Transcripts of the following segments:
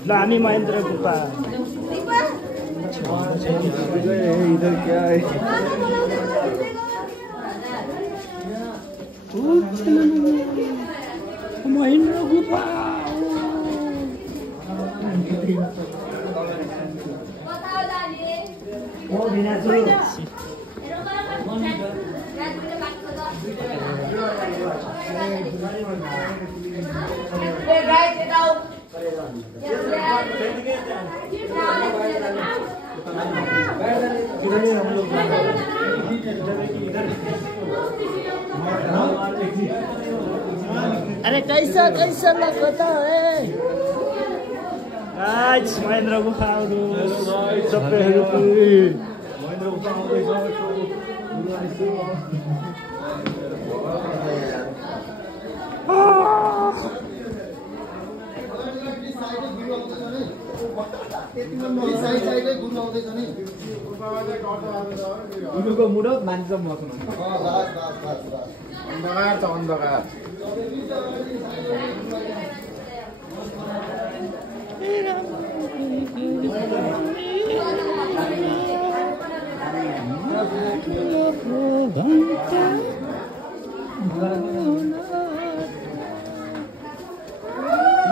ल हामी महेन्द्र गुफा इधर क्या है महेन्द्र गुफा अरे कैसा कैसा लगता है आज महेन्द्र गुफा सबैहरू महेन्द्र गुफा गुरुको मुडो मान्छे मस्नु अन्धकार छ अन्धकार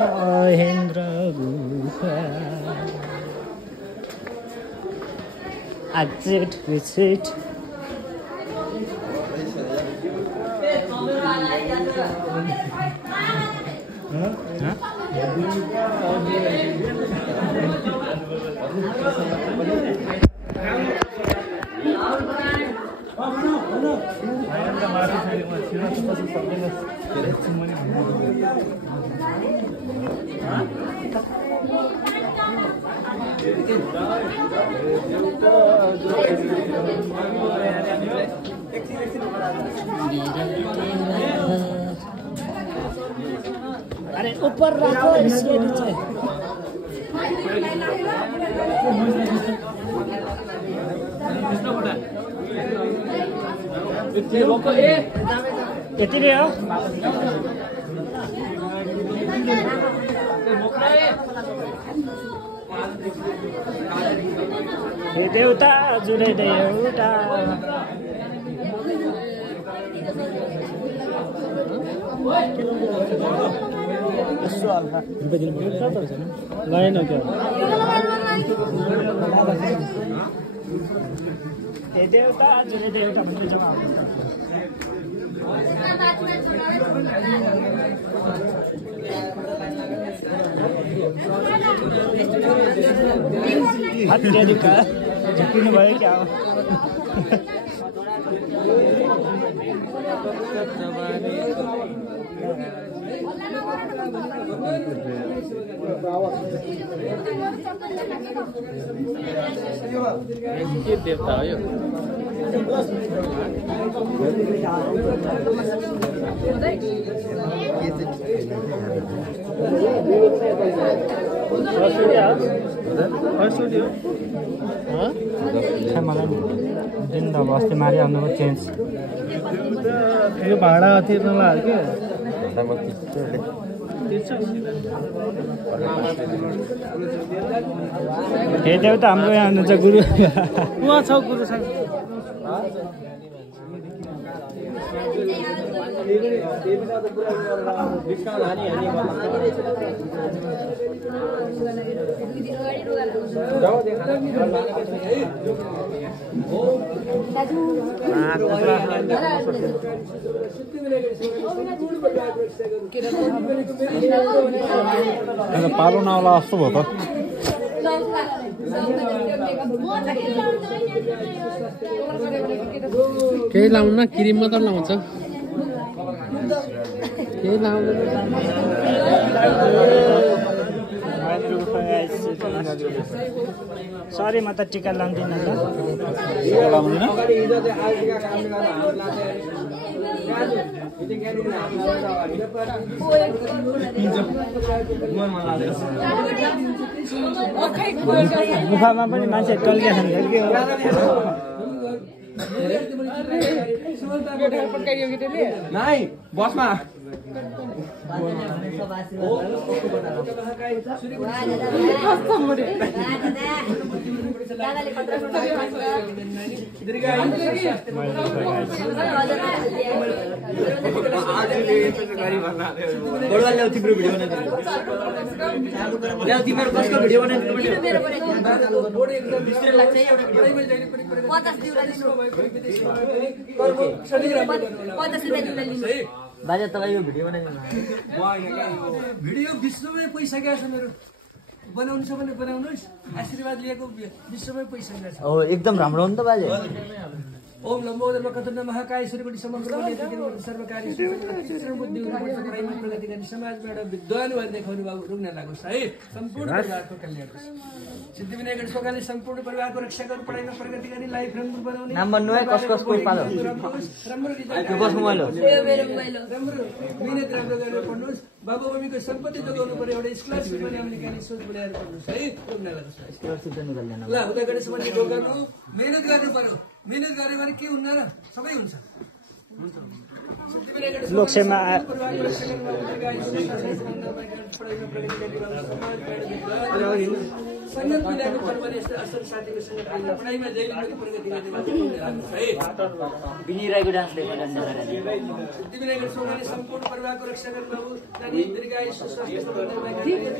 महेन्द्र गुफा Exit, visit. अरे ऊपर रखो इसके नीचे यति नै हो देउता जुनै देउता लाइन हो क्या देउता जुनै देउता भन्ने जग्गा हत्याधिका झुक्किनु भयो क्या के देवता हो यो मलाई दिन त अब अस्ति मारिहाल्नुको चेन्ज यो भाडा तिर्नलाई के हे देउता हाम्रो यहाँ हुनुहुन्छ गुरु उहाँ छ गुरु छ पालो नआउला जस्तो भयो त केही लाउनु न क्रिम मात्र लाउँछ केही लाउनु सरी म त टिका लाउँदिनँ ल टिका लाउँदिन गुफामा पनि मान्छे टल्के छन् के हो नाइ बसमा बाजे तपाईको भिडियो बनाइदिनु भिडियो विश्वमै पैसा गएको छ मेरो बनाउनु छ भने बनाउनुहोस् आशीर्वाद लिएको विश्वमै पैसा गएको छ हो एकदम राम्रो हो नि त बाजे ओम लम्बोदर वक्रतुण्ड महाकाय सूर्यकोटि समग्र सर्वकारी बुद्धि प्राइम प्रगति गर्ने समाजमा एउटा विद्वान भएर देखाउनु बाबु रुग्न लागोस् है सम्पूर्ण परिवारको कल्याण होस् सिद्धिविनायक गणेशले सम्पूर्ण परिवारको रक्षा गर्नु पढाइमा प्रगति गर्ने लाइफ राम्रो बनाउने नाम भन्नु है कसको पालो राम्रो यो कसको मोबाइल हो राम्रो मिहिनेत राम्रो गरेर पढ्नुहोस् बाबु मम्मीको सम्पत्ति जोगाउनु पर्यो एउटा स्कलरसिप बनाउने गर्ने सोच बनाएर पढ्नुहोस् है रुग्न लागोस् स्कलरसिप त निकाल्दैन ल हुँदा गणेश भन्ने जोगाउनु मिहिनेत गर्नु पर्यो मिहिनेत गरे भने के हुन्न र सबै हुन्छ लोकसेवा संगत मिलाएको परिवार यस्तो असल साथीको सँग पढाइमा जहिले प्रगति बिनिराईको डान्स देखेर सिद्धिविनायक सोनाले सम्पूर्ण परिवारको रक्षा गर्नु बाबु नानी दीर्घायु स्वास्थ्य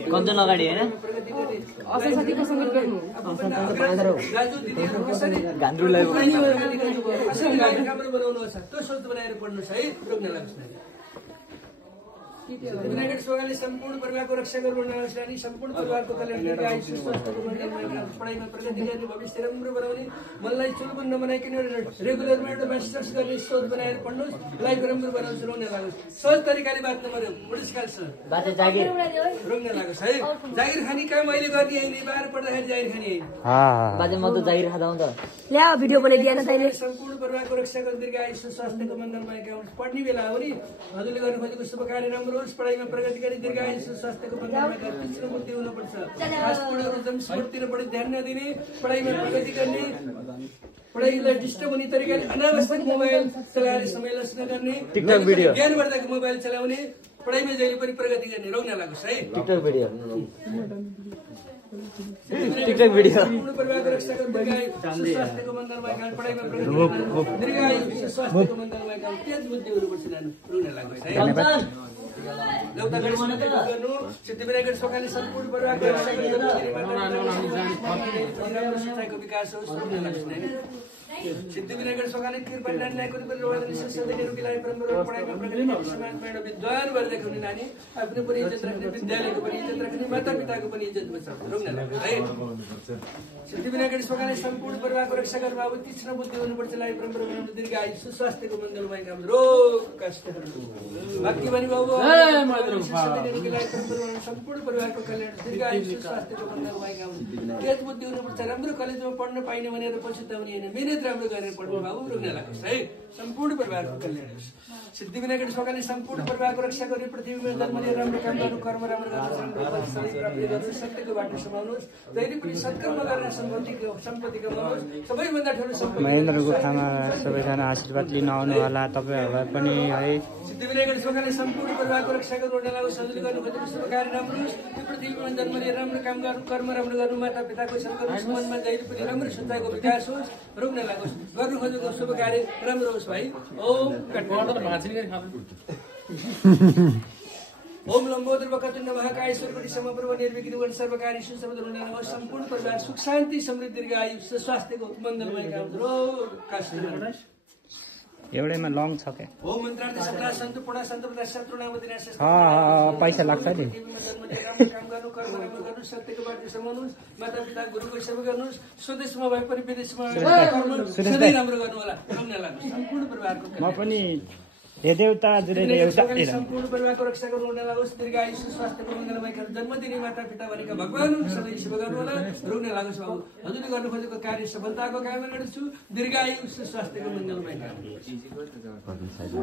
कञ्चन अगाडि होइन असल साथीको सङ्गत गर्नु दाजु दिदीहरू कसरी गान्द्रुलाई कसरी लाइफ राम्रो बनाउनु छ त्यो सोच बनाएर पढ्नुहोस् है रोक्न लाग्छ सिद्धिविनायक सोनाले सम्पूर्ण परिवारको रक्षा गर्नु नानी सम्पूर्ण परिवारको कल्याण गर्ने आयुष स्वास्थ्यको पढाइमा प्रगति गर्ने भविष्य राम्रो बनाउने मनलाई चुलबुल नबनाइकन रेगुलरमा एउटा मास्टर्स गर्ने सोच बनाएर पढ्नुहोस् लाइफ राम्रो बनाउँछ रोक्न लागोस् सहज तरिकाले बाँच्नु पर्यो बुढेसकाल सर बाजे जागिर रोक्न लागोस् है जागिर खाने काम अहिले गर्ने होइन बाह्र पढ्दाखेरि जागिर खाने होइन बाजे म त जागिर खाँदा हुँ त ल्या भिडियो बनाइदिएन तैँले सम्पूर्ण परिवारको रक्षा गर्ने दीर्घ आयुष स्वास्थ्यको मङ्गलमय कामना पढ्ने बेला हो नि हजुरले गर्नु खोजेको शुभ कार्य राम्रो होस् पढाइमा प्रगति गरी दीर्घ आयुष स्वास्थ्यको मङ्गलमय तीक्ष्ण बुद्धि हुनुपर्छ फास्टफुडहरू जङ्क फुडतिर बढी ध्यान नदिने पढाइमा प्रगति गर्ने पढाइलाई डिस्टर्ब हुने तरिकाले अनावश्यक मोबाइल चलाएर समय लस नगर्ने ज्ञानवर्धक मोबाइल चलाउने पढाइमा जहिले पनि प्रगति गर्ने रोक्न लागोस् है टिकटक भिडियो सम्पूर्ण परिवारको रक्षा गर्ने स्वास्थ्यको मङ्गलमय काम पढाइमा प्रगति दीर्घ आयु स्वास्थ्यको मङ्गलमय काम तेज बुद्धि हुनुपर्छ नानी रोक्न लागोस् है देउता गणेश गर्नु सिद्धिविनायक सोकाले सम्पूर्ण परिवारको रक्षा गर्ने विकास होस् रोक्न लाग्छ सिद्धिविनायक सोकाले कृपा नानीलाई कुनै पनि रोग निशेषलाई परम्परा पढाइमा प्रगति समाजमा एउटा विद्वान भएर देखाउने नानी आफ्नो पनि इज्जत राख्ने विद्यालयको पनि इज्जत राख्ने माता पिताको पनि इज्जत बचाउने रोक्न लाग्छ है सिद्धिविनायक सोकाले सम्पूर्ण परिवारको रक्षा गर्नु अब तीक्ष्ण बुद्धि हुनुपर्छ लाइफ राम्रो बनाउनु दीर्घ आयु स्वास्थ्यको मङ्गलमय काम रोग कष्टहरू भक्ति भनी बाबु सम्पूर्ण परिवारको कल्याण दीर्घ आयु स्वास्थ्यको मङ्गलमय काम तेज बुद्धि हुनुपर्छ राम्रो कलेजमा पढ्न पाइने भनेर पछुताउने होइन मिहिनेत राम्रो गरेर पढ्नु बाबु रोक्न लाग्छ है सम्पूर्ण परिवारको कल्याण होस् सिद्धिविनायक सोकाले सम्पूर्ण परिवारको रक्षा गर्ने पृथ्वीमा जन्मले राम्रो काम गर्नु कर्म राम्रो गर्नु प्राप्ति गर्नु सत्यको बाटो समाउनुहोस् जहिले पनि सत्कर्म गरेर सम्पत्ति कमाउनुहोस् सबैभन्दा ठुलो सम्पत्ति महेन्द्र गुप्तामा सबैजना आशीर्वाद लिन आउनु होला तपाईँहरूलाई पनि है सिद्धिविनायक सोकाले सम्पूर्ण परिवारको रक्षा गर्नु लागोस् सजिलो गर्नु खोजेको शुभ कार्य राम्रो होस् यो पृथ्वीमा जन्मले राम्रो काम गर्नु कर्म राम्रो गर्नु माता पिताको सेवा गर्नुहोस् मनमा जहिले पनि राम्रो सच्चाइको विकास होस् रोक्न लागोस् गर्नु खोजेको शुभ कार्य राम्रो होस् भाइ ओम लम्बोदर वक्रतुण्ड महाकाय सूर्यकोटि समप्रभ निर्विघ्न सर्वकारी सुसर्वदा होस् सम्पूर्ण परिवार सुख शान्ति समृद्धि दीर्घ आयु स्वास्थ्यको मङ्गलमय काम रोग एउटैमा लङ छ क्या ओम मन्त्रार्थ सत्रा सन्त पुणा सन्त शत्रुनामदिना पैसा लाग्छ नि काम गर्नु कर्म राम्रो गर्नु सत्यको बाटो समाउनुहोस् माता पिता गुरुको सेवा गर्नुहोस् स्वदेशमा भए पनि विदेशमा सधैँ राम्रो गर्नु होला रोक्न लाग्नु सम्पूर्ण परिवारको म पनि हे देउता जुरेले एउटा सम्पूर्ण परिवारको रक्षा गर्नु हुन लागोस् दीर्घ आयु स्वास्थ्यको मङ्गलमय काम जन्म दिने माता पिता भनेका भगवान सधैँ सेवा गर्नु होला रोक्न लागोस् बाबु हजुरले गर्नु खोजेको कार्य सफलताको कामना गर्छु दीर्घ आयु स्वास्थ्यको मङ्गलमय काम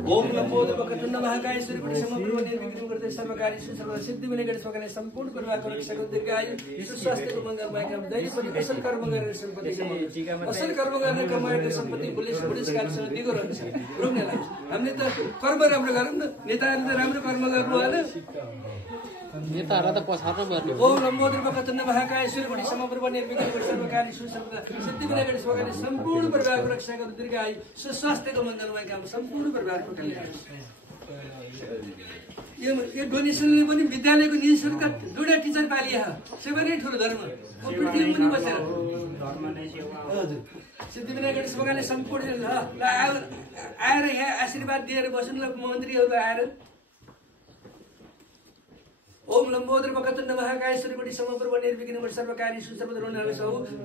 ओम लम्बोदर वक्रतुण्ड महाकाय सूर्यकोटि समप्रभ निर्विघ्न गर्दै सर्वकारी सुसर्वदा सिद्धिविनायक सोकाले सम्पूर्ण परिवारको रक्षा गर्नु दीर्घ आयु स्वास्थ्यको मङ्गलमय काम जहिले पनि असल कर्म गरेर सम्पत्ति कमाउनु असल कर्म गरेर कमाएको सम्पत्ति बुढेसकालसँग दिगो रहन्छ रोक्न लाग्छ हामीले त कर्म राम्रो गरौँ न, नेताहरूले त राम्रो कर्म गर्नु भएन। नेताहरूलाई त पछार्नु पर्ने हो। ओम लम्बोदर वक्रतुण्ड महाकाय सूर्यकोटि समप्रभ निर्विघ्नं कुरु सर्वकार्येषु सर्वदा सिद्धिविनायक स्वामी सम्पूर्ण परिवारको रक्षा गर्नु, दीर्घायु सुस्वास्थ्यको मङ्गलमय काम सम्पूर्ण परिवारको कल्याण। यो डोनेसनले पनि विद्यालयको निशुल्क 2 टिचर पालिए सेवा नै ठुलो धर्म हो। पृथ्वी पनि बसेर हजुर सिद्धिविनायक स्वामीले सम्पूर्ण ल आएर यहाँ आशीर्वाद दिएर बस्नु ल मन्त्रीहरू आएर। ओम लम्बोदर वक्रतुण्ड महाकाय सूर्यकोटि समप्रभ निर्विघ्नं कुरु सर्वकार्येषु सर्वदा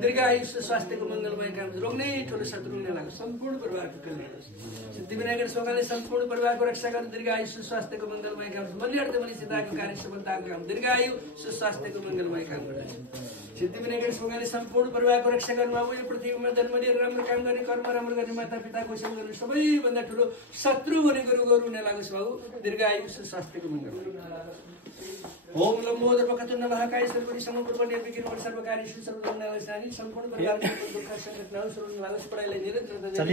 दीर्घायु स्वास्थ्यको मङ्गलमय काम। रोग नै ठुलो शत्रु नलागोस्, सम्पूर्ण परिवारको कल्याण होस्। सिद्धिविनायक स्वामीले सम्पूर्ण परिवारको रक्षा गर्नु, दीर्घायु स्वास्थ्यको मङ्गलमय काम। मन्दिरले पनि सीताको कार्य सफलताको काम, दीर्घायु स्वास्थ्यको मङ्गलमय काम गर्दछ। सिद्धिविनायक स्वामीले सम्पूर्ण परिवारको रक्षा गर्नुभयो। यो पृथ्वीमा जन्म लिएर राम्रो काम गर्ने, कर्म राम्रो गर्ने, माता पिताको सेवा गर्ने, सबैभन्दा ठुलो शत्रु भनेको रोगहरू नलागोस् बाबु, दीर्घायु स्वास्थ्यको मङ्गल। ओम लम्बोदर वक्रतुण्ड महाकाय सूर्यकोटि समप्रभ निर्विघ्नं कुरु सर्वकार्येषु सर्वदा सम्पूर्ण परिवारको दुःख सङ्कट नहोस्, लागोस्, पढाइलाई निरन्तर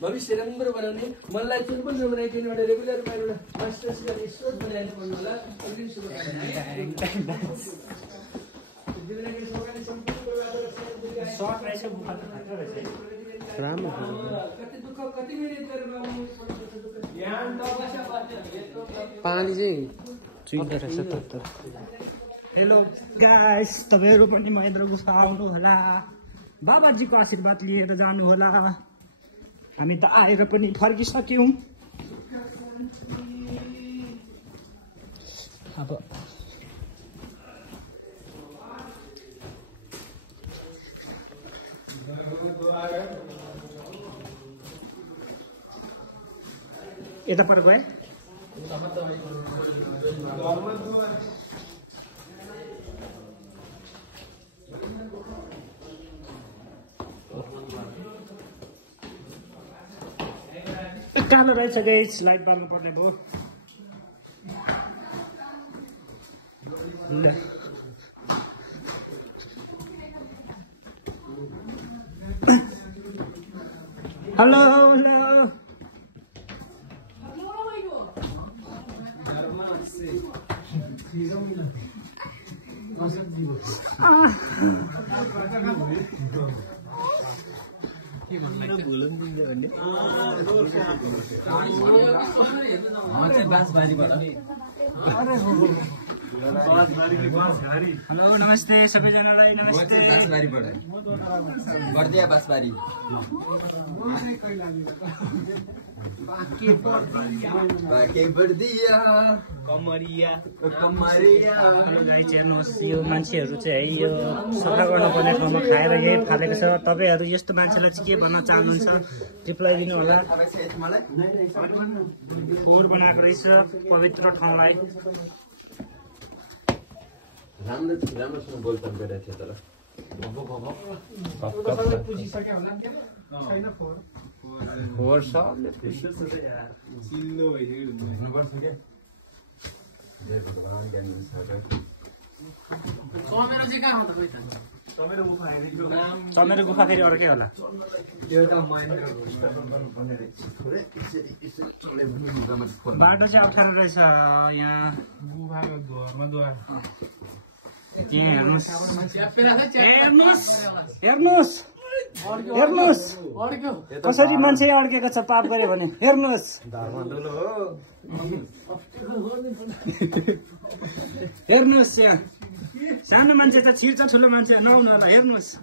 भविष्य राम्रो बनाउने, मनलाई जुन पनि नबनाइकन एउटा रेगुलर एउटा मास्टर्स गर्ने सोच बनाएर पढ्नु होला। अग्रिम पानी चाहिँ चुइँदो रहेछ त। हेलो गाइस, तपाईँहरू पनि महेन्द्र गुफा आउनु होला, बाबाजीको आशीर्वाद लिएर जानु होला। हामी त आएर पनि फर्किसक्यौँ। अब यता पर गए कालो रहेछ गाइस, लाइट बाल्नु पर्ने भयो। ल हेलो हेलो हेलो नमस्ते सबैजनालाई, नमस्ते। गरिदिया बाँसबारी हेर्नुहोस्, यो मान्छेहरू चाहिँ है यो सफा गर्नुपर्ने ठाउँमा खाएर यही फालेको छ। तपाईँहरू यस्तो मान्छेलाई चाहिँ के भन्न चाहनुहुन्छ रिप्लाई दिनु होला। फोहोर बनाएको रहेछ पवित्र ठाउँलाई। राम्रोसँग बोलचाल गरिरहेको थियो तर चमेरो गुफा फेरि अर्कै होला। बाटो चाहिँ अप्ठ्यारो रहेछ यहाँ। हेर्नुहोस् हेर्नुहोस् हेर्नुहोस् कसरी मान्छे अड्केको छ पाप गऱ्यो भने। हेर्नुहोस् हेर्नुहोस्, यहाँ सानो मान्छे त छिर्छ, ठुलो मान्छे नआउनु होला। हेर्नुहोस्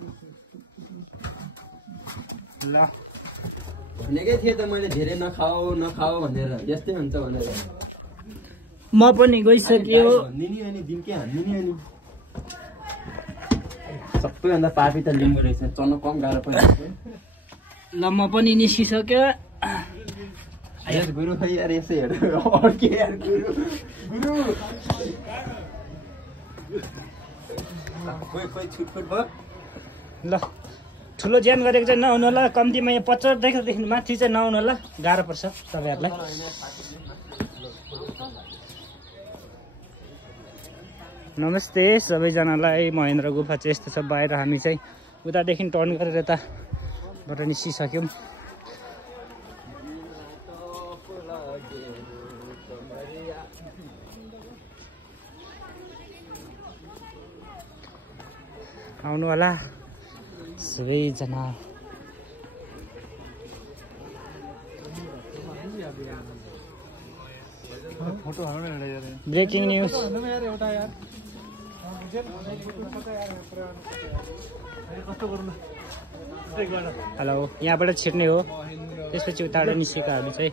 ल, भनेकै थिएँ त मैले धेरै नखाऊ नखाऊ भनेर, यस्तै हुन्छ भनेर। म पनि गइसक्यो। सबैभन्दा पापी त लिम्बू रहेछ, चल्नु कम गाह्रो परिरहेछ। ल म पनि निस्किसक्यो। गुरु खै यार यसै हेर अर्के यार गुरु कोही छुटफुट भयो। ल ठुलो ज्यान गरेको चाहिँ नहुनु होला, कम्तीमा यहाँ 50देखि माथि चाहिँ नआउनु होला, गाह्रो पर्छ तपाईँहरूलाई। नमस्ते सबैजनालाई, महेन्द्र गुफा चाहिँ यस्तो छ। बाहिर हामी चाहिँ उतादेखि टर्न गरेर यताबाट निस्किसक्यौँ। आउनु होला सबैजना। Breaking news. हेलो, यहाँबाट छिर्ने हो, त्यसपछि उताबाट निस्केकाहरू चाहिँ